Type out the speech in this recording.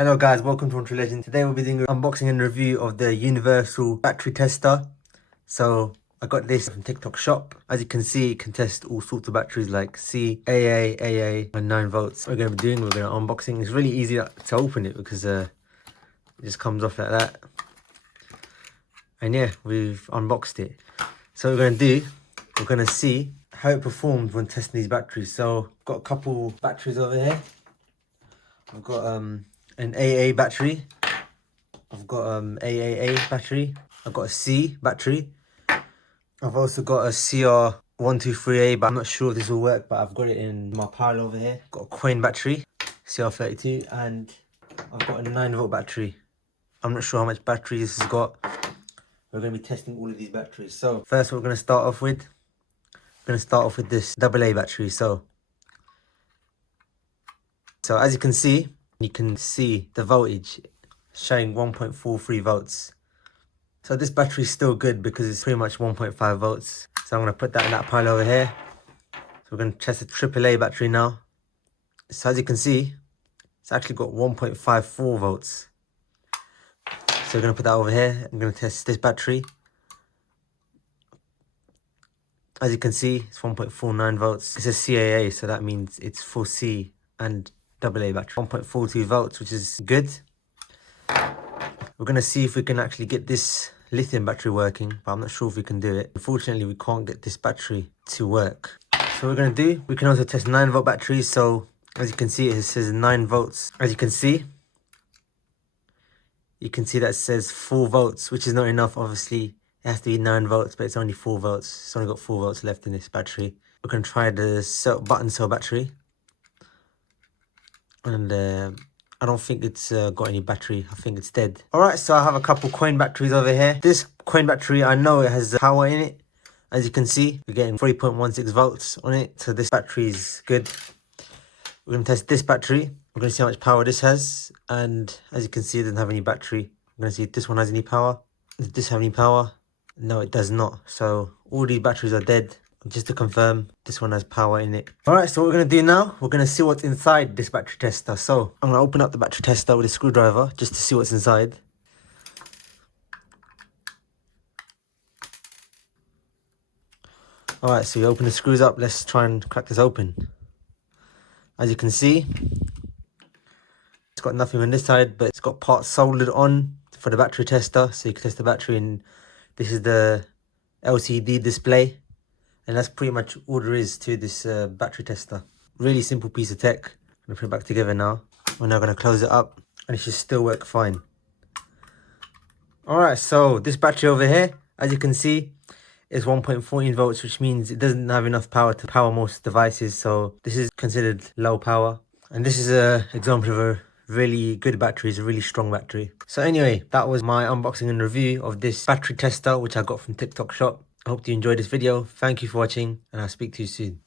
Hello guys, welcome to Country Legend. Today we'll be doing an unboxing and review of the Universal Battery Tester. So I got this from TikTok Shop. As you can see, it can test all sorts of batteries like C, AA, and 9 volts. What we're going to be doing, we're going to unboxing. It's really easy to open it because it just comes off like that. And yeah, we've unboxed it. So what we're going to do, we're going to see how it performs when testing these batteries. So I've got a couple batteries over here. I've got an AA battery. I've got AAA battery. I've got a C battery. I've also got a CR123A, but I'm not sure if this will work, but I've got it in my pile over here. Got a Coin battery, CR32, and I've got a 9-volt battery. I'm not sure how much battery this has got. We're going to be testing all of these batteries. So first, what we're going to start off with, this AA battery. So as you can see the voltage showing 1.43 volts. So this battery is still good because it's pretty much 1.5 volts. So I'm going to put that in that pile over here. So we're going to test the AAA battery now. So as you can see, it's actually got 1.54 volts. So we're going to put that over here. I'm going to test this battery. As you can see, it's 1.49 volts. It's a CAA, so that means it's full C and AA battery. 1.42 volts, which is good. We're going to see if we can actually get this lithium battery working, but I'm not sure if we can do it. Unfortunately, we can't get this battery to work. So what we're going to do, we can also test 9-volt batteries. So as you can see, it says 9 volts. As you can see that it says 4 volts, which is not enough. Obviously, it has to be 9 volts, but it's only 4 volts. It's only got 4 volts left in this battery. We're going to try the button cell battery. And I don't think it's got any battery. I think it's dead. Alright, so I have a couple Coin batteries over here. This Coin battery, I know it has power in it. As you can see, we're getting 3.16 volts on it. So this battery is good. We're going to test this battery. We're going to see how much power this has. And as you can see, it doesn't have any battery. We're going to see if this one has any power. Does this have any power? No, it does not. So all these batteries are dead. Just to confirm, this one has power in it. Alright, so what we're going to do now, we're going to see what's inside this battery tester. So I'm going to open up the battery tester with a screwdriver just to see what's inside. Alright, so you open the screws up. Let's try and crack this open. As you can see, it's got nothing on this side, but it's got parts soldered on for the battery tester. So you can test the battery, and this is the LCD display. And that's pretty much all there is to this battery tester. Really simple piece of tech. I'm going to put it back together now. We're now going to close it up, and it should still work fine. Alright, so this battery over here, as you can see, is 1.14 volts, which means it doesn't have enough power to power most devices. So this is considered low power. And this is an example of a really good battery. It's a really strong battery. So anyway, that was my unboxing and review of this battery tester, which I got from TikTok Shop. I hope you enjoyed this video. Thank you for watching, and I'll speak to you soon.